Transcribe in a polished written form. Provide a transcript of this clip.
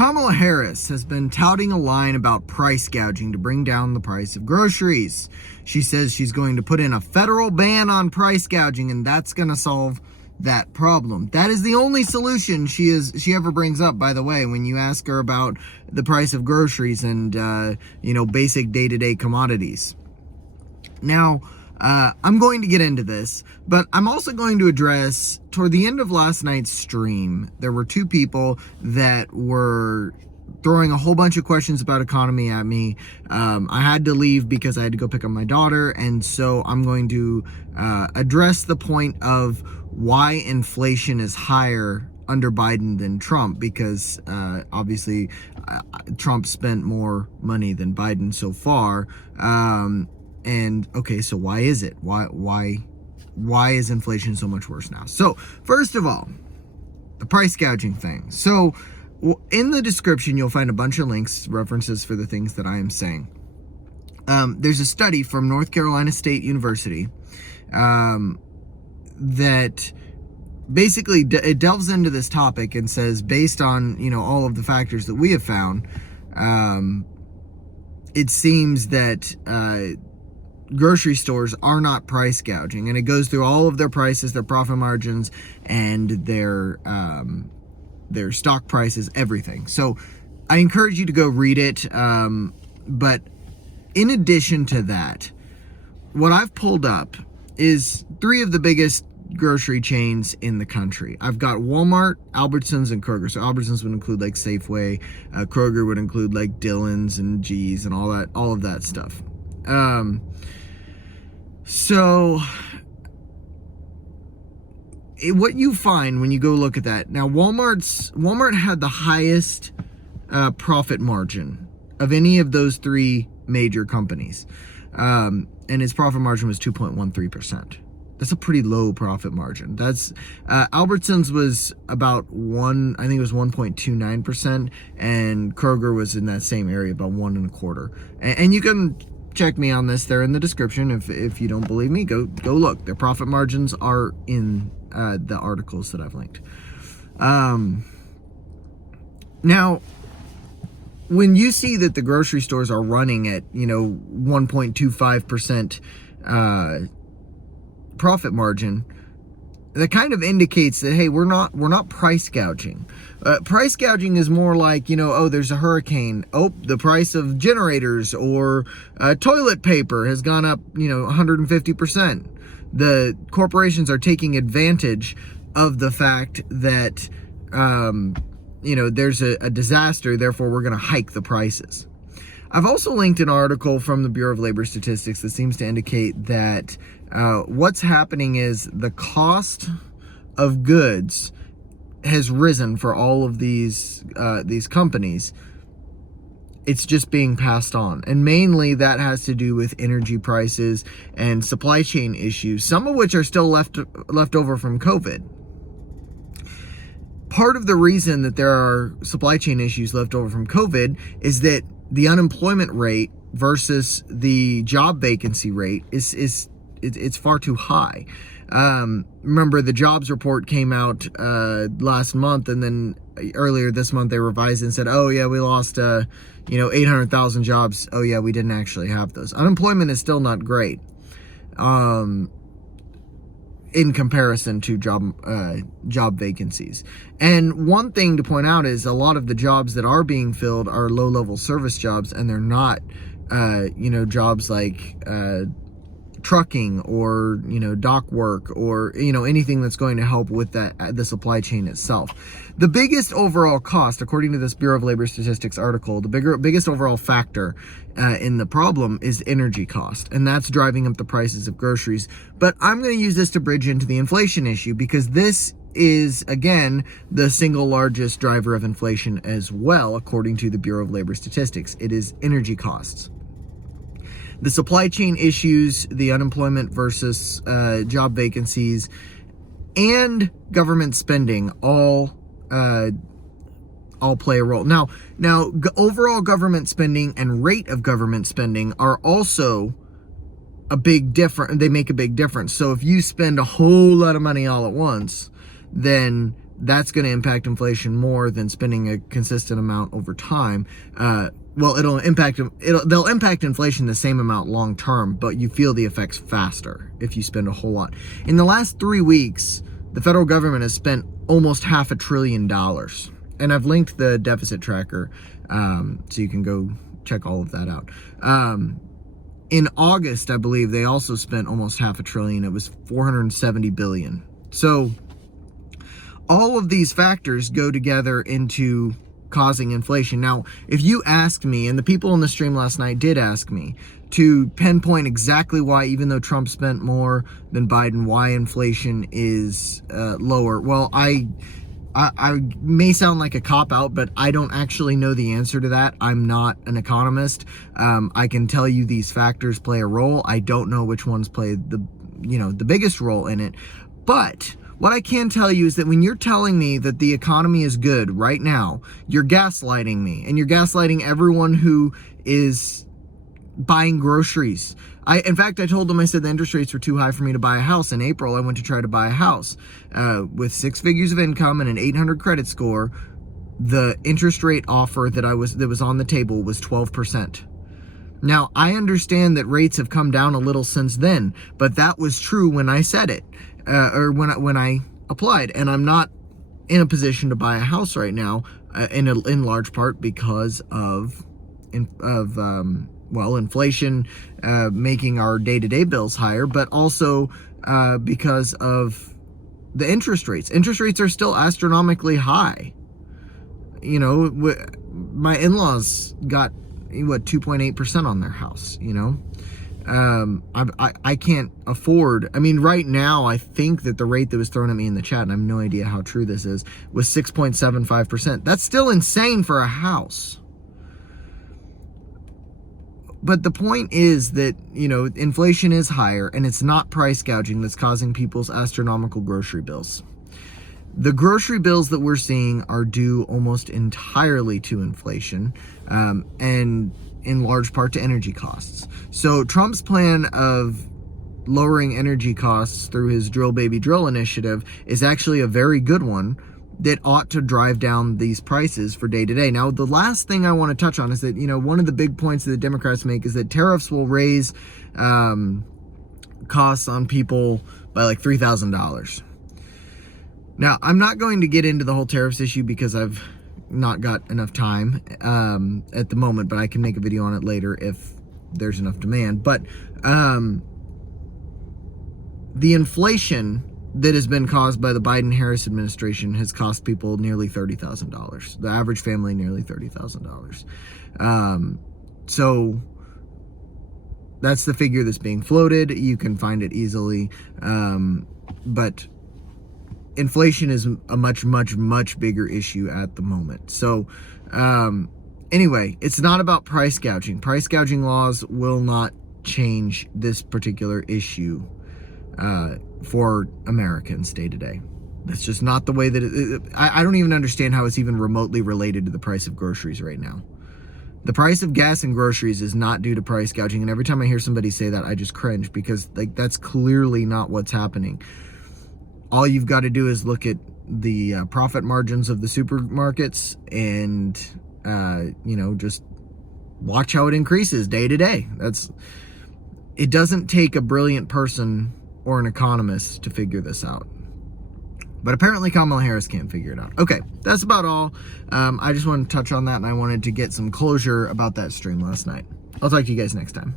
Kamala Harris has been touting a line about price gouging to bring down the price of groceries. She says she's going to put in a federal ban on price gouging, and that's going to solve that problem. That is the only solution she ever brings up, by the way, when you ask her about the price of groceries and basic day-to-day commodities. Now, I'm going to get into this, but I'm also going to address, toward the end of last night's stream, there were two people that were throwing a whole bunch of questions about economy at me. I had to leave because I had to go pick up my daughter, and so I'm going to address the point of why inflation is higher under Biden than Trump, because obviously Trump spent more money than Biden so far. And okay, so why is it? Why is inflation so much worse now? So first of all, the price gouging thing. So in the description, you'll find a bunch of links, references for the things that I am saying. There's a study from North Carolina State University that basically it delves into this topic and says, based on all of the factors that we have found, it seems that grocery stores are not price gouging, and it goes through all of their prices, their profit margins, and their stock prices, everything. So I encourage you to go read it. But in addition to that, what I've pulled up is three of the biggest grocery chains in the country. I've got Walmart, Albertsons, and Kroger. So Albertsons would include like Safeway, Kroger would include like Dillon's and G's and all of that stuff. So what you find when you go look at that, now Walmart had the highest profit margin of any of those three major companies, and its profit margin was 2.13%. That's a pretty low profit margin. That's Albertsons was about I think it was 1.29%, and Kroger was in that same area, about 1.25%. And you can check me on this. They're in the description. If you don't believe me, go look. Their profit margins are in the articles that I've linked. Now, when you see that the grocery stores are running at 1.25% profit margin, that kind of indicates that, hey, we're not price gouging. Price gouging is more like, there's a hurricane. Oh, the price of generators or toilet paper has gone up, 150%. The corporations are taking advantage of the fact that, there's a disaster, therefore we're going to hike the prices. I've also linked an article from the Bureau of Labor Statistics that seems to indicate that what's happening is the cost of goods has risen for all of these companies. It's just being passed on, and mainly that has to do with energy prices and supply chain issues, some of which are still left over from COVID. Part of the reason that there are supply chain issues left over from COVID is that the unemployment rate versus the job vacancy rate is far too high. Remember, the jobs report came out last month, and then earlier this month they revised and said, oh yeah, we lost 800,000 jobs. Oh yeah, we didn't actually have those. Unemployment is still not great in comparison to job vacancies. And one thing to point out is a lot of the jobs that are being filled are low-level service jobs, and they're not jobs like trucking or dock work or anything that's going to help with the supply chain itself. The biggest overall cost, according to this Bureau of Labor Statistics article, the biggest overall factor in the problem is energy cost, and that's driving up the prices of groceries. But I'm going to use this to bridge into the inflation issue, because this is, again, the single largest driver of inflation as well, according to the Bureau of Labor Statistics. It is energy costs. The supply chain issues, the unemployment versus job vacancies, and government spending all play a role. Now, overall government spending and rate of government spending are also they make a big difference. So if you spend a whole lot of money all at once, then that's going to impact inflation more than spending a consistent amount over time. Well, they'll impact inflation the same amount long term, but you feel the effects faster if you spend a whole lot. In the last 3 weeks, the federal government has spent almost $500 billion. And I've linked the deficit tracker, so you can go check all of that out. In August, I believe they also spent almost $500 billion. It was $470 billion. So all of these factors go together into causing inflation. Now, if you asked me, and the people in the stream last night did ask me, to pinpoint exactly why, even though Trump spent more than Biden, why inflation is lower, well, I may sound like a cop-out, but I don't actually know the answer to that. I'm not an economist. I can tell you these factors play a role. I don't know which ones play the biggest role in it. But what I can tell you is that when you're telling me that the economy is good right now, you're gaslighting me, and you're gaslighting everyone who is buying groceries. In fact, I told them, I said the interest rates were too high for me to buy a house. In April, I went to try to buy a house with 6 figures of income and an 800 credit score. The interest rate offer that was on the table was 12%. Now, I understand that rates have come down a little since then, but that was true when I said it, or when I applied. And I'm not in a position to buy a house right now, in large part because of inflation making our day-to-day bills higher, but also because of the interest rates. Interest rates are still astronomically high. You know, my in-laws got 2.8% on their house. You know, I can't afford. I mean, right now, I think that the rate that was thrown at me in the chat, and I have no idea how true this is, was 6.75%. That's still insane for a house. But the point is that, you know, inflation is higher, and it's not price gouging that's causing people's astronomical grocery bills. The grocery bills that we're seeing are due almost entirely to inflation, and in large part to energy costs. So Trump's plan of lowering energy costs through his Drill Baby Drill initiative is actually a very good one that ought to drive down these prices for day to day. Now, the last thing I want to touch on is that, you know, one of the big points that the Democrats make is that tariffs will raise costs on people by like $3,000. Now, I'm not going to get into the whole tariffs issue because I've not got enough time at the moment, but I can make a video on it later if there's enough demand. But the inflation that has been caused by the Biden-Harris administration has cost people nearly $30,000. The average family, nearly $30,000. So that's the figure that's being floated. You can find it easily. But inflation is a much, much, much bigger issue at the moment. So anyway, it's not about price gouging. Price gouging laws will not change this particular issue for Americans day to day. That's just not the way that I don't even understand how it's even remotely related to the price of groceries right now. The price of gas and groceries is not due to price gouging, and every time I hear somebody say that, I just cringe, because like that's clearly not what's happening. All you've got to do is look at the profit margins of the supermarkets and you know, just watch how it increases day to day. It doesn't take a brilliant person or an economist to figure this out. But apparently Kamala Harris can't figure it out. Okay, that's about all. I just wanted to touch on that, and I wanted to get some closure about that stream last night. I'll talk to you guys next time.